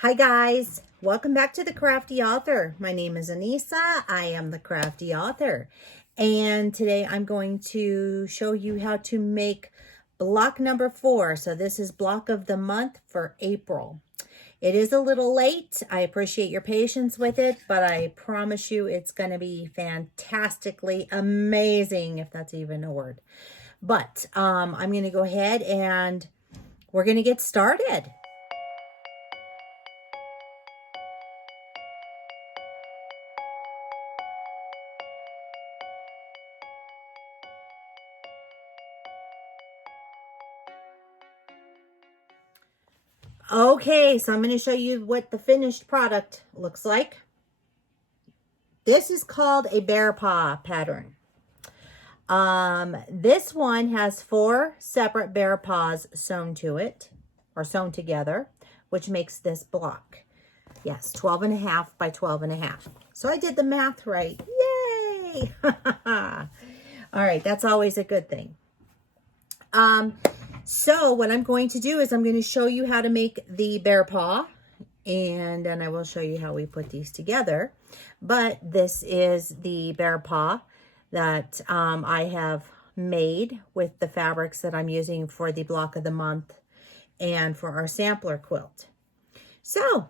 Hi guys, welcome back to the Crafty Author. My name is Anissa. I am the Crafty Author. And today I'm going to show you how to make block number 4. So this is block of the month for April. It is a little late. I appreciate your patience with it, but I promise you it's going to be fantastically amazing, if that's even a word. But I'm going to go ahead and we're going to get started. Okay, so I'm going to show you what the finished product looks like. This is called a bear paw pattern. This one has 4 separate bear paws sewn to it, or sewn together, which makes this block. Yes, 12.5 by 12.5. So I did the math right. Yay! All right, that's always a good thing. So what I'm going to do is I'm going to show you how to make the bear paw, and then I will show you how we put these together. But this is the bear paw that I have made with the fabrics that I'm using for the block of the month and for our sampler quilt. So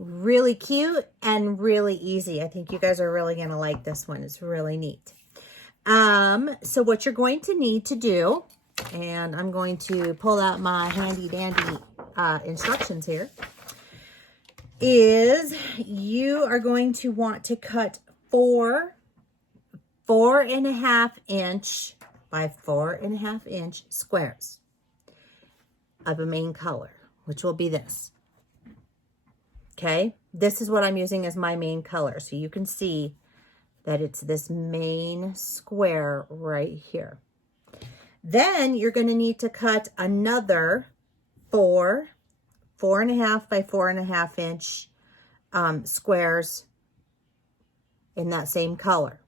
really cute and really easy. I think you guys are really going to like this one. It's really neat. So what you're going to need to do, and I'm going to pull out my handy dandy instructions here, is you are going to want to cut 4.5 inch by 4.5 inch squares of a main color, which will be this. Okay, this is what I'm using as my main color. So you can see that it's this main square right here. Then you're going to need to cut another 4.5 by 4.5 inch squares in that same color.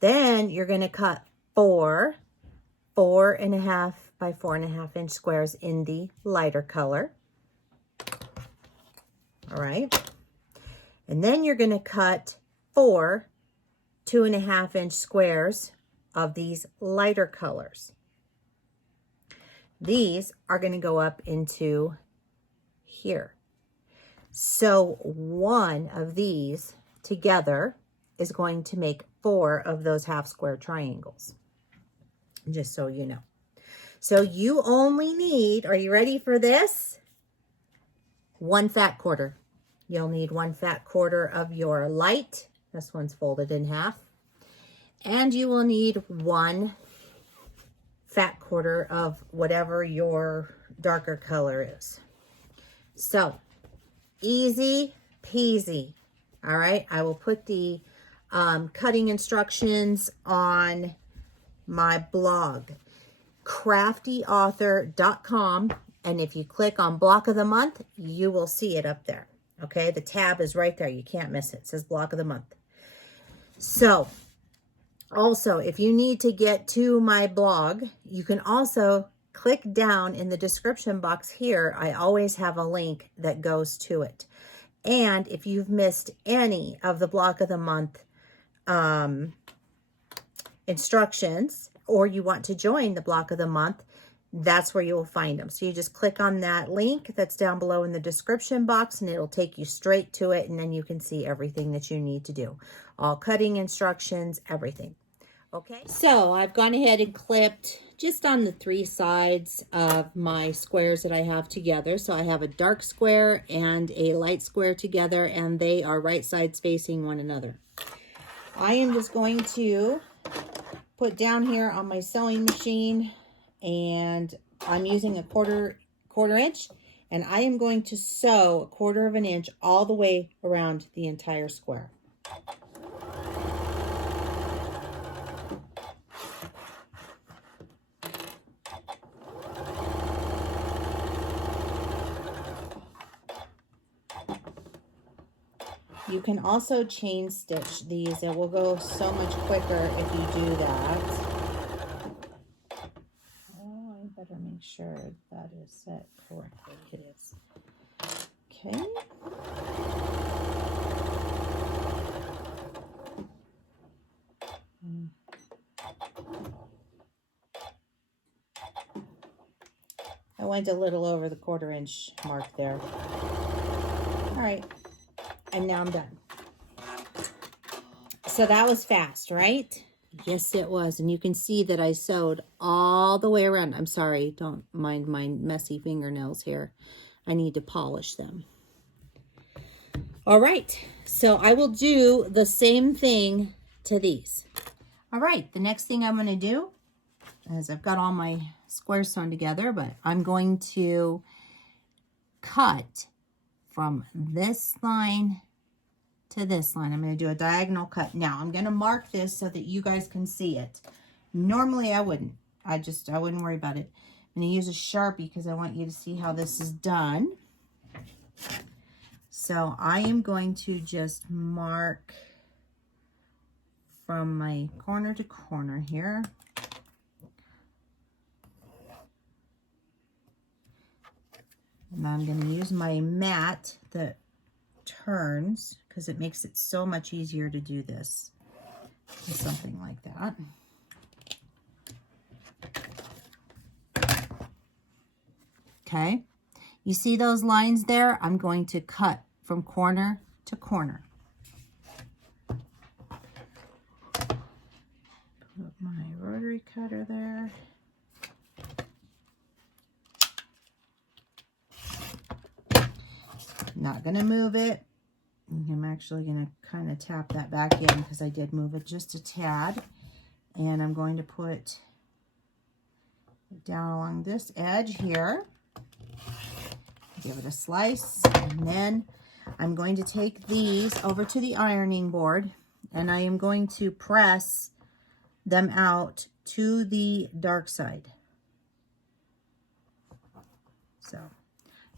Then you're going to cut 4.5 by 4.5 inch squares in the lighter color. All right. And then you're going to cut 4 2.5 inch squares of these lighter colors. These are going to go up into here. So one of these together is going to make 4 of those half square triangles, just so you know. So you only need, are you ready for this? 1 fat quarter. You'll need 1 fat quarter of your light. This one's folded in half. And you will need 1 fat quarter of whatever your darker color is. So, easy peasy. All right, I will put the cutting instructions on my blog, craftyauthor.com. And if you click on block of the month, you will see it up there. Okay, the tab is right there. You can't miss it. It says block of the month. So, also, if you need to get to my blog, you can also click down in the description box here. I always have a link that goes to it. And if you've missed any of the block of the month instructions, or you want to join the block of the month, that's where you will find them. So you just click on that link that's down below in the description box, and it'll take you straight to it, and then you can see everything that you need to do. All cutting instructions, everything. Okay, so I've gone ahead and clipped just on the 3 sides of my squares that I have together. So I have a dark square and a light square together, and they are right sides facing one another. I am just going to put down here on my sewing machine, and I'm using a quarter inch, and I am going to sew 1/4 inch all the way around the entire square. You can also chain stitch these. It will go so much quicker if you do that. Oh, I better make sure that is set correctly. It is. Okay. I went a little over the 1/4 inch mark there. All right, and now I'm done. So that was fast, right? Yes, it was. And you can see that I sewed all the way around. I'm sorry, don't mind my messy fingernails here. I need to polish them. All right, so I will do the same thing to these. All right, the next thing I'm going to do is I've got all my squares sewn together, but I'm going to cut from this line to this line. I'm going to do a diagonal cut. Now, I'm going to mark this so that you guys can see it. Normally, I wouldn't. I wouldn't worry about it. I'm going to use a Sharpie because I want you to see how this is done. So I am going to just mark from my corner to corner here. And I'm going to use my mat that turns because it makes it so much easier to do this with something like that. Okay, you see those lines there? I'm going to cut from corner to corner. Put my rotary cutter there. Not going to move it. I'm actually going to kind of tap that back in because I did move it just a tad. And I'm going to put it down along this edge here. Give it a slice. And then I'm going to take these over to the ironing board and I am going to press them out to the dark side. So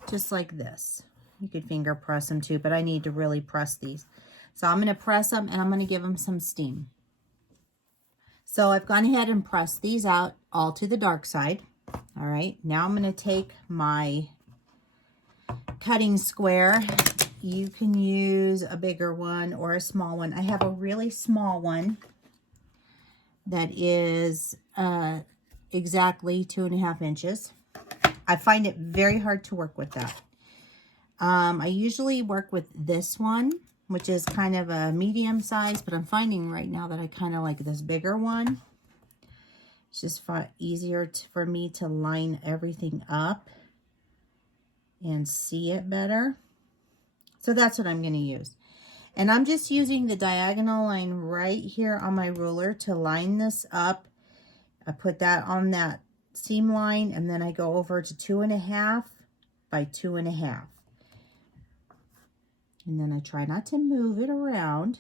just like this. You could finger press them too, but I need to really press these. So I'm going to press them and I'm going to give them some steam. So I've gone ahead and pressed these out all to the dark side. All right, now I'm going to take my cutting square. You can use a bigger one or a small one. I have a really small one that is exactly 2.5 inches. I find it very hard to work with that. I usually work with this one, which is kind of a medium size, but I'm finding right now that I kind of like this bigger one. It's just easier for me to line everything up and see it better. So that's what I'm going to use. And I'm just using the diagonal line right here on my ruler to line this up. I put that on that seam line and then I go over to 2.5 by 2.5. And then I try not to move it around.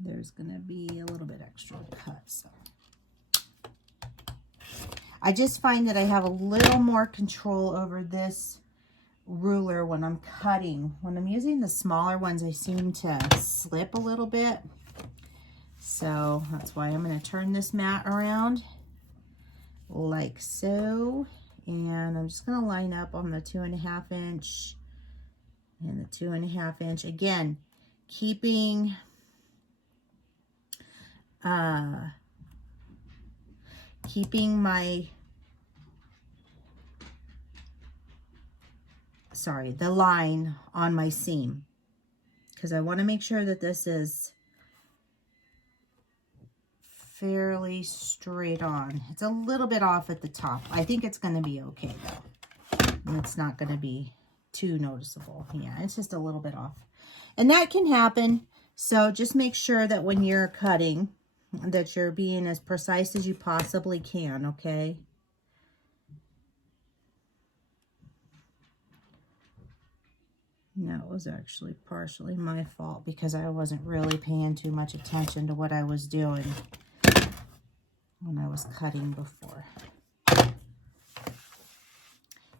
There's going to be a little bit extra to cut. So I just find that I have a little more control over this ruler when I'm cutting. When I'm using the smaller ones, I seem to slip a little bit. So that's why I'm going to turn this mat around like so. And I'm just going to line up on the 2.5 inch and the 2.5 inch. Again, keeping my, the line on my seam, because I want to make sure that this is fairly straight on. It's a little bit off at the top. I think it's going to be okay though. And it's not going to be too noticeable. Yeah, it's just a little bit off. And that can happen. So just make sure that when you're cutting that you're being as precise as you possibly can, okay? That was actually partially my fault because I wasn't really paying too much attention to what I was doing when I was cutting before.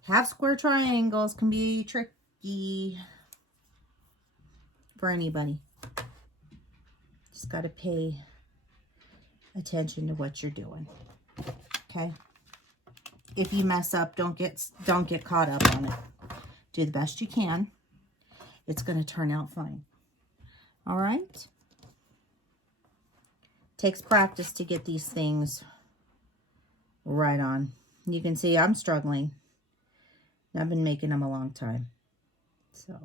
Half square triangles can be tricky for anybody. Just got to pay attention to what you're doing. Okay? if you mess up, don't get caught up on it. Do the best you can. It's going to turn out fine. All right. Takes practice to get these things right on. You can see I'm struggling. I've been making them a long time. So.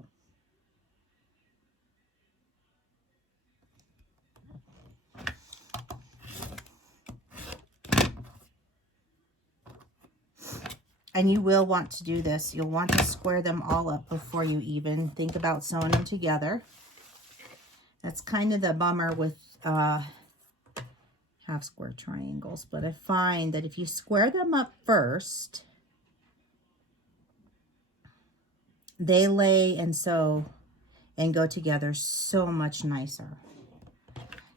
And you will want to do this. You'll want to square them all up before you even think about sewing them together. That's kind of the bummer with half square triangles. But I find that if you square them up first, they lay and sew and go together so much nicer.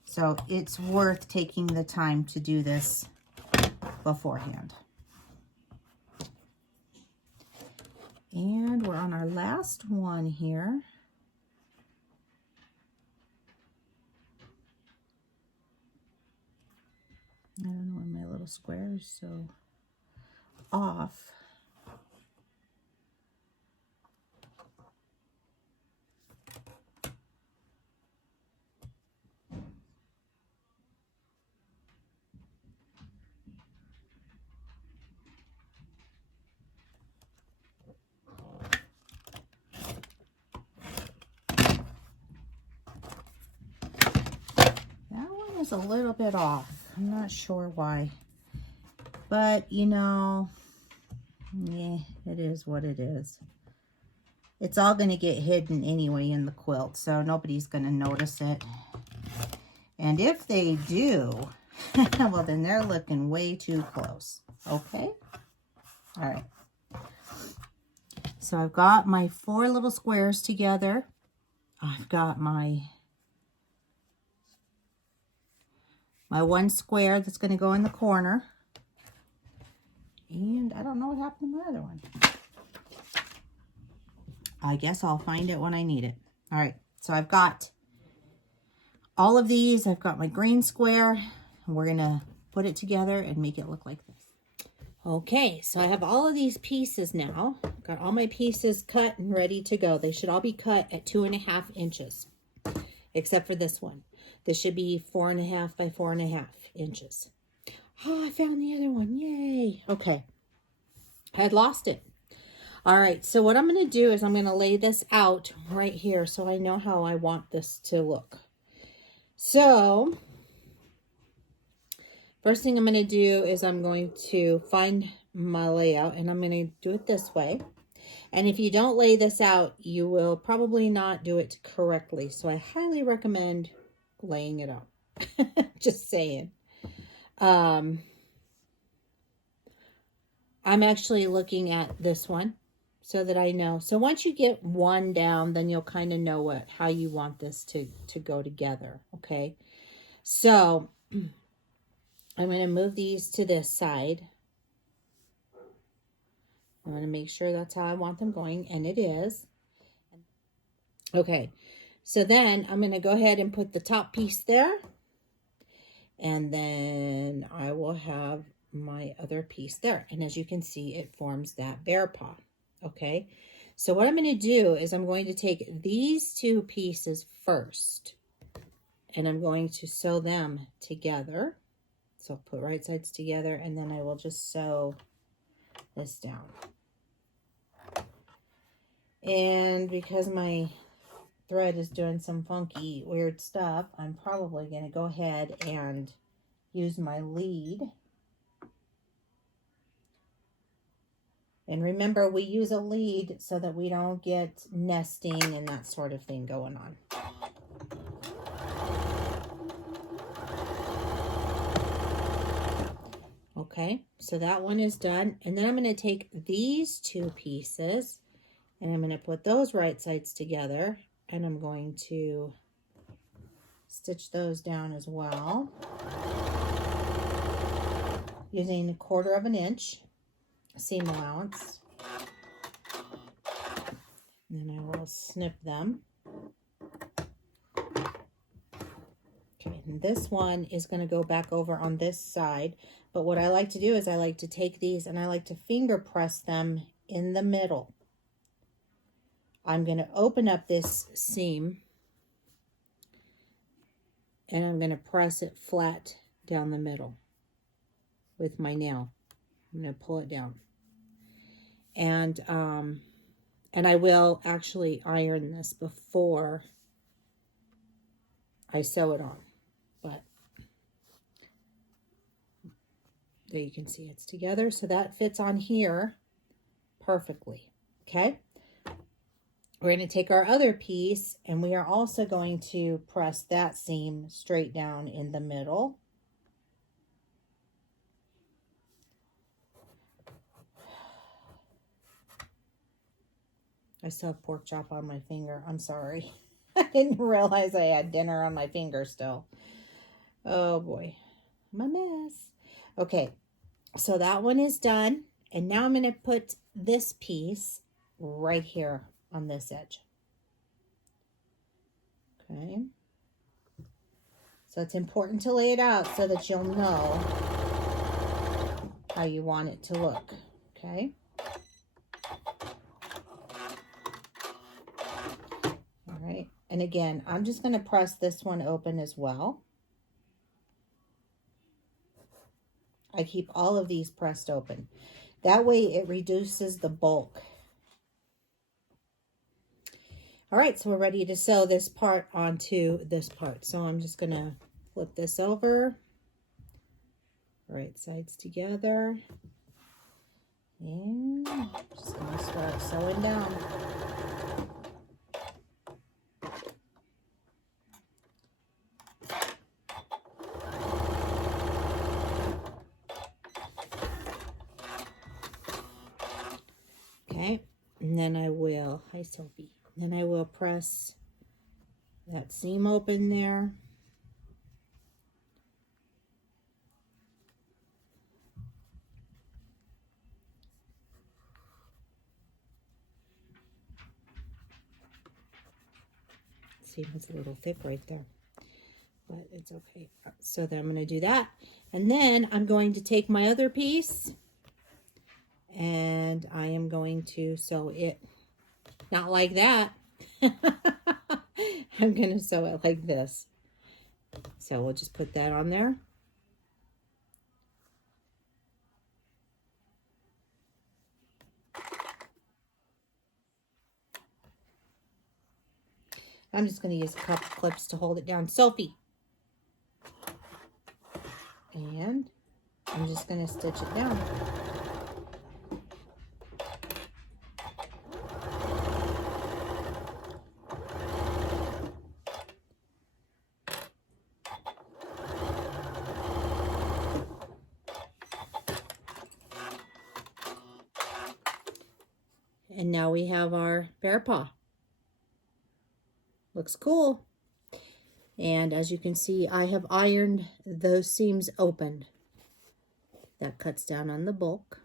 So it's worth taking the time to do this beforehand. And we're on our last one here. I don't know why my little square is so off. A little bit off. I'm not sure why, but you know, yeah, it is what it is. It's all going to get hidden anyway in the quilt, so nobody's going to notice it. And if they do, well, then they're looking way too close. Okay. All right. So I've got my 4 little squares together. I've got my 1 square that's going to go in the corner. And I don't know what happened to my other one. I guess I'll find it when I need it. All right, so I've got all of these. I've got my green square, and we're going to put it together and make it look like this. Okay, so I have all of these pieces now. Got all my pieces cut and ready to go. They should all be cut at 2.5 inches, except for this one. This should be 4.5 by 4.5 inches. Oh, I found the other one. Yay. Okay. I had lost it. All right. So what I'm going to do is I'm going to lay this out right here so I know how I want this to look. So first thing I'm going to do is I'm going to find my layout, and I'm going to do it this way. And if you don't lay this out, you will probably not do it correctly. So I highly recommend laying it out. Just saying. I'm actually looking at this one so that I know. So once you get one down, then you'll kind of know how you want this to go together. Okay. So I'm going to move these to this side. I'm going to make sure that's how I want them going, and it is. Okay. So then I'm going to go ahead and put the top piece there. And then I will have my other piece there. And as you can see, it forms that bear paw. Okay. So what I'm going to do is I'm going to take these 2 pieces first. And I'm going to sew them together. So I'll put right sides together, and then I will just sew this down. And because my thread is doing some funky weird stuff, I'm probably going to go ahead and use my lead. And remember, we use a lead so that we don't get nesting and that sort of thing going on. Okay, so that one is done. And then I'm going to take these 2 pieces and I'm going to put those right sides together. And I'm going to stitch those down as well, using 1/4 inch seam allowance. And then I will snip them. Okay, And this one is going to go back over on this side. But what I like to do is I like to take these and I like to finger press them in the middle. I'm going to open up this seam and I'm going to press it flat down the middle with my nail. I'm going to pull it down. And I will actually iron this before I sew it on. But there you can see it's together. So that fits on here perfectly. Okay. We're going to take our other piece and we are also going to press that seam straight down in the middle. I still have pork chop on my finger. I'm sorry. I didn't realize I had dinner on my finger still. Oh boy, I'm a mess. Okay, so that one is done. And now I'm going to put this piece right here on this edge. Okay. So it's important to lay it out so that you'll know how you want it to look. Okay. All right. And again, I'm just going to press this one open as well. I keep all of these pressed open. That way it reduces the bulk. All right, so we're ready to sew this part onto this part. So I'm just going to flip this over, right sides together, and I'm just going to start sewing down. Okay, and then I will, hi Sophie, then I will press that seam open there. Seam is a little thick right there, but it's okay. So then I'm going to do that. And then I'm going to take my other piece and I am going to sew it, not like that. I'm going to sew it like this. So we'll just put that on there. I'm just going to use a couple clips to hold it down. Sophie. And I'm just going to stitch it down. And now we have our bear paw. Looks cool. And as you can see, I have ironed those seams open. That cuts down on the bulk.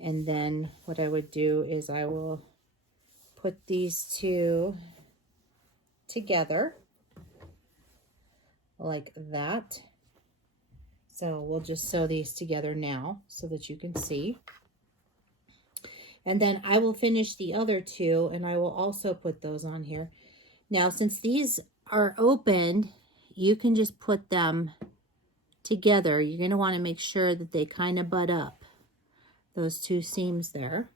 And then what I would do is I will put these two together like that. So we'll just sew these together now so that you can see. And then I will finish the other two and I will also put those on here. Now, since these are opened, you can just put them together. You're going to want to make sure that they kind of butt up, those two seams there,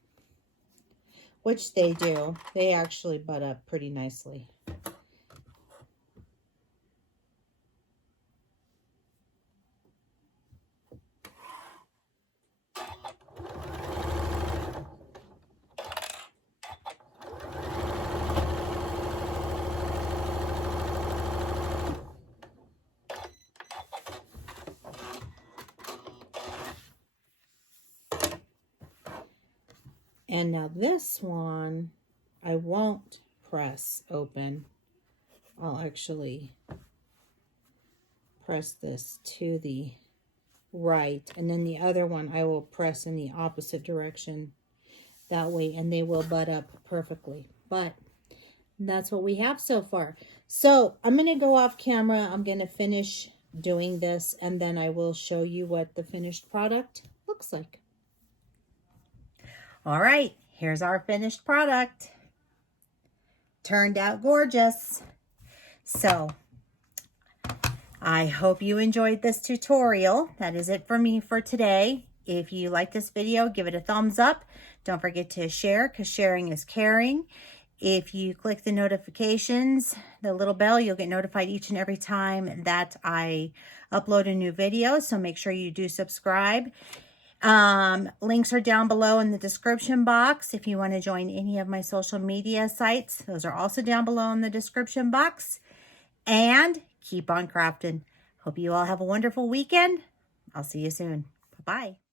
which they do. They actually butt up pretty nicely. And now this one, I won't press open. I'll actually press this to the right. And then the other one, I will press in the opposite direction that way. And they will butt up perfectly. But that's what we have so far. So I'm going to go off camera. I'm going to finish doing this, and then I will show you what the finished product looks like. All right, here's our finished product. Turned out gorgeous. So I hope you enjoyed this tutorial. That is it for me for today. If you like this video, give it a thumbs up. Don't forget to share, because sharing is caring. If you click the notifications, the little bell, you'll get notified each and every time that I upload a new video. So make sure you do subscribe. Links are down below in the description box. If you want to join any of my social media sites, those are also down below in the description box. And keep on crafting. Hope you all have a wonderful weekend. I'll see you soon. Bye-bye.